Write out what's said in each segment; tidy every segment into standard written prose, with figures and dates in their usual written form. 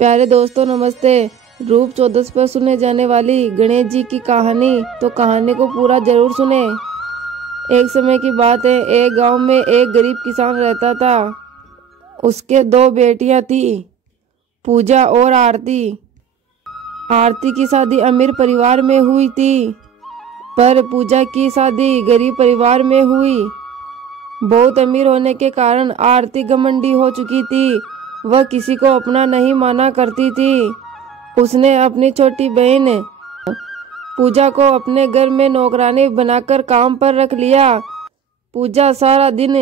प्यारे दोस्तों नमस्ते। रूप चौदस पर सुने जाने वाली गणेश जी की कहानी, तो कहानी को पूरा जरूर सुने। एक समय की बात है, एक गांव में एक गरीब किसान रहता था। उसके दो बेटियां थी, पूजा और आरती। आरती की शादी अमीर परिवार में हुई थी, पर पूजा की शादी गरीब परिवार में हुई। बहुत अमीर होने के कारण आरती घमंडी हो चुकी थी। वह किसी को अपना नहीं माना करती थी। उसने अपनी छोटी बहन पूजा को अपने घर में नौकरानी बनाकर काम पर रख लिया। पूजा सारा दिन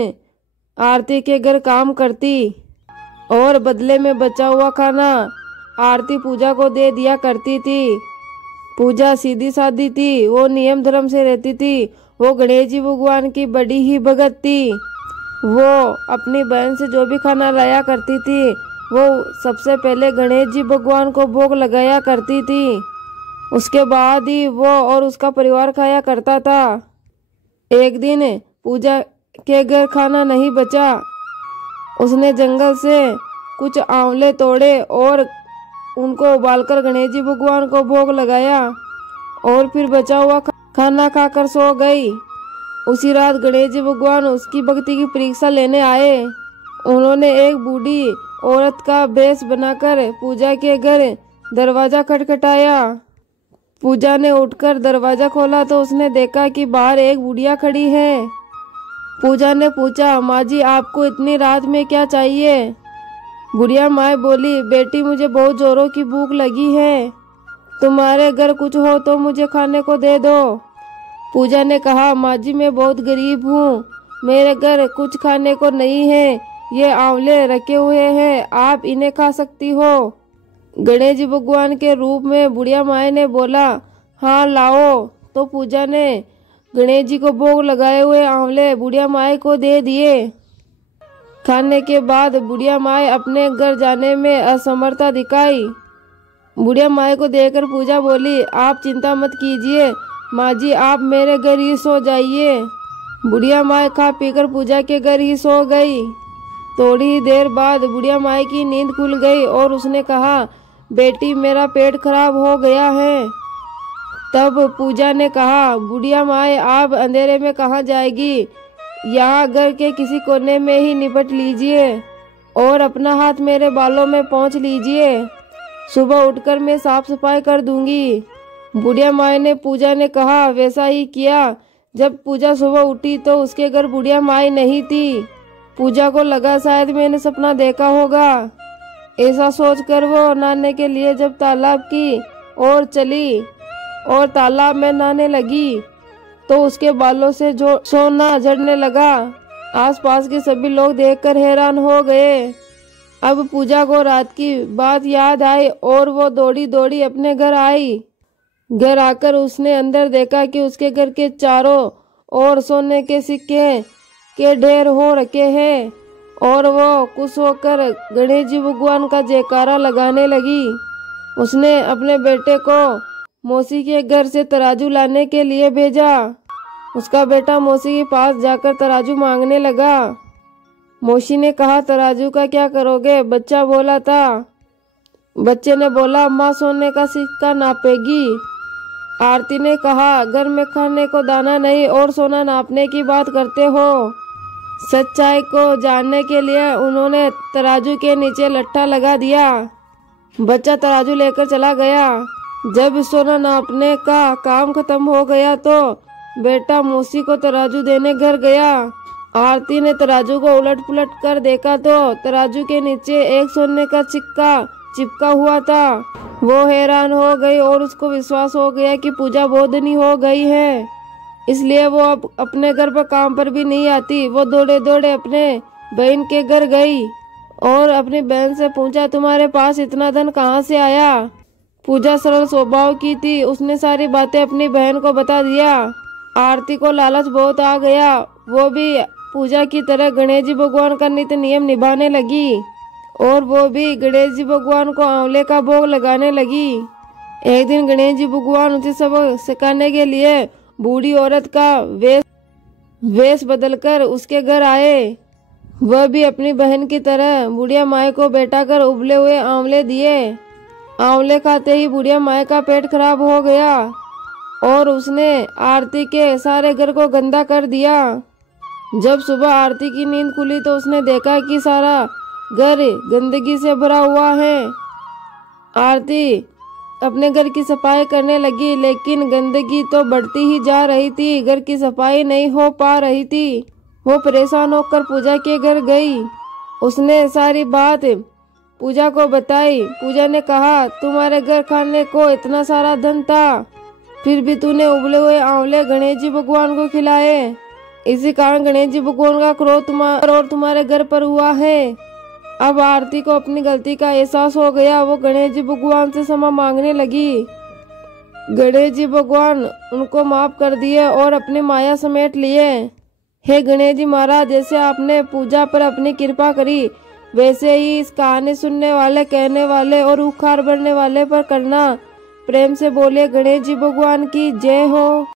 आरती के घर काम करती और बदले में बचा हुआ खाना आरती पूजा को दे दिया करती थी। पूजा सीधी सादी थी, वो नियम धर्म से रहती थी। वो गणेश जी भगवान की बड़ी ही भगत थी। वो अपनी बहन से जो भी खाना लाया करती थी, वो सबसे पहले गणेश जी भगवान को भोग लगाया करती थी। उसके बाद ही वो और उसका परिवार खाया करता था। एक दिन पूजा के घर खाना नहीं बचा। उसने जंगल से कुछ आंवले तोड़े और उनको उबालकर गणेश जी भगवान को भोग लगाया और फिर बचा हुआ खाना खाकर सो गई। उसी रात गणेश जी भगवान उसकी भक्ति की परीक्षा लेने आए। उन्होंने एक बूढ़ी औरत का वेश बनाकर पूजा के घर दरवाजा खटखटाया। पूजा ने उठकर दरवाजा खोला तो उसने देखा कि बाहर एक बुढ़िया खड़ी है। पूजा ने पूछा, माँ जी आपको इतनी रात में क्या चाहिए? बुढ़िया माँ बोली, बेटी मुझे बहुत जोरों की भूख लगी है। तुम्हारे घर कुछ हो तो मुझे खाने को दे दो। पूजा ने कहा, माँ जी मैं बहुत गरीब हूँ, मेरे घर कुछ खाने को नहीं है। ये आंवले रखे हुए हैं, आप इन्हें खा सकती हो। गणेश जी भगवान के रूप में बुढ़िया माँ ने बोला, हाँ लाओ। तो पूजा ने गणेश जी को भोग लगाए हुए आंवले बुढ़िया माँ को दे दिए। खाने के बाद बुढ़िया माँ अपने घर जाने में असमर्थता दिखाई। बुढ़िया माँ को देखकर पूजा बोली, आप चिंता मत कीजिए माँ जी, आप मेरे घर ही सो जाइए। बुढ़िया माँ खा पीकर पूजा के घर ही सो गई। थोड़ी ही देर बाद बुढ़िया माँ की नींद खुल गई और उसने कहा, बेटी मेरा पेट खराब हो गया है। तब पूजा ने कहा, बुढ़िया माँ आप अंधेरे में कहाँ जाएगी, यहाँ घर के किसी कोने में ही निपट लीजिए और अपना हाथ मेरे बालों में पोंछ लीजिए। सुबह उठकर मैं साफ सफाई कर दूंगी। बुढ़िया माँ ने पूजा ने कहा वैसा ही किया। जब पूजा सुबह उठी तो उसके घर बुढ़िया माँ नहीं थी। पूजा को लगा शायद मैंने सपना देखा होगा। ऐसा सोचकर वो नहाने के लिए जब तालाब की ओर चली और तालाब में नहाने लगी तो उसके बालों से जो सोना झड़ने लगा। आसपास के सभी लोग देखकर हैरान हो गए। अब पूजा को रात की बात याद आई और वो दौड़ी दौड़ी अपने घर आई। घर आकर उसने अंदर देखा कि उसके घर के चारों ओर सोने के सिक्के के ढेर हो रखे हैं और वो खुश होकर गणेश जी भगवान का जयकारा लगाने लगी। उसने अपने बेटे को मौसी के घर से तराजू लाने के लिए भेजा। उसका बेटा मौसी के पास जाकर तराजू मांगने लगा। मौसी ने कहा, तराजू का क्या करोगे? बच्चा बोला था। बच्चे ने बोला, माँ सोने का सिक्का नापेगी। आरती ने कहा, घर में खाने को दाना नहीं और सोना नापने की बात करते हो। सच्चाई को जानने के लिए उन्होंने तराजू के नीचे लट्ठा लगा दिया। बच्चा तराजू लेकर चला गया। जब सोना नापने का काम खत्म हो गया तो बेटा मौसी को तराजू देने घर गया। आरती ने तराजू को उलट पुलट कर देखा तो तराजू के नीचे एक सोने का सिक्का चिपका हुआ था। वो हैरान हो गई और उसको विश्वास हो गया कि पूजा बोधनी हो गई है, इसलिए वो अब अपने घर पर काम पर भी नहीं आती। वो दौड़े दौड़े अपने बहन के घर गई और अपनी बहन से पूछा, तुम्हारे पास इतना धन कहाँ से आया? पूजा सरल स्वभाव की थी, उसने सारी बातें अपनी बहन को बता दिया। आरती को लालच बहुत आ गया। वो भी पूजा की तरह गणेश जी भगवान का नित्य नियम निभाने लगी और वो भी गणेश जी भगवान को आंवले का भोग लगाने लगी। एक दिन गणेश जी भगवान उसे सबक सिखाने के लिए बूढ़ी औरत का वेश बदलकर उसके घर आए। वह भी अपनी बहन की तरह बुढ़िया माई को बेटा कर उबले हुए आंवले दिए। आंवले खाते ही बुढ़िया माई का पेट खराब हो गया और उसने आरती के सारे घर को गंदा कर दिया। जब सुबह आरती की नींद खुली तो उसने देखा कि सारा घर गंदगी से भरा हुआ है। आरती अपने घर की सफाई करने लगी, लेकिन गंदगी तो बढ़ती ही जा रही थी, घर की सफाई नहीं हो पा रही थी। वो परेशान होकर पूजा के घर गई। उसने सारी बात पूजा को बताई। पूजा ने कहा, तुम्हारे घर खाने को इतना सारा धन था, फिर भी तूने उबले हुए आंवले गणेश जी भगवान को खिलाए। इसी कारण गणेश जी भगवान का क्रोध तुम्हारे घर पर हुआ है। अब आरती को अपनी गलती का एहसास हो गया। वो गणेश जी भगवान से क्षमा मांगने लगी। गणेश जी भगवान उनको माफ कर दिए और अपनी माया समेट लिए। हे गणेश जी महाराज, जैसे आपने पूजा पर अपनी कृपा करी, वैसे ही इस कहानी सुनने वाले, कहने वाले और उखाड़ भरने वाले पर करना। प्रेम से बोले गणेश जी भगवान की जय हो।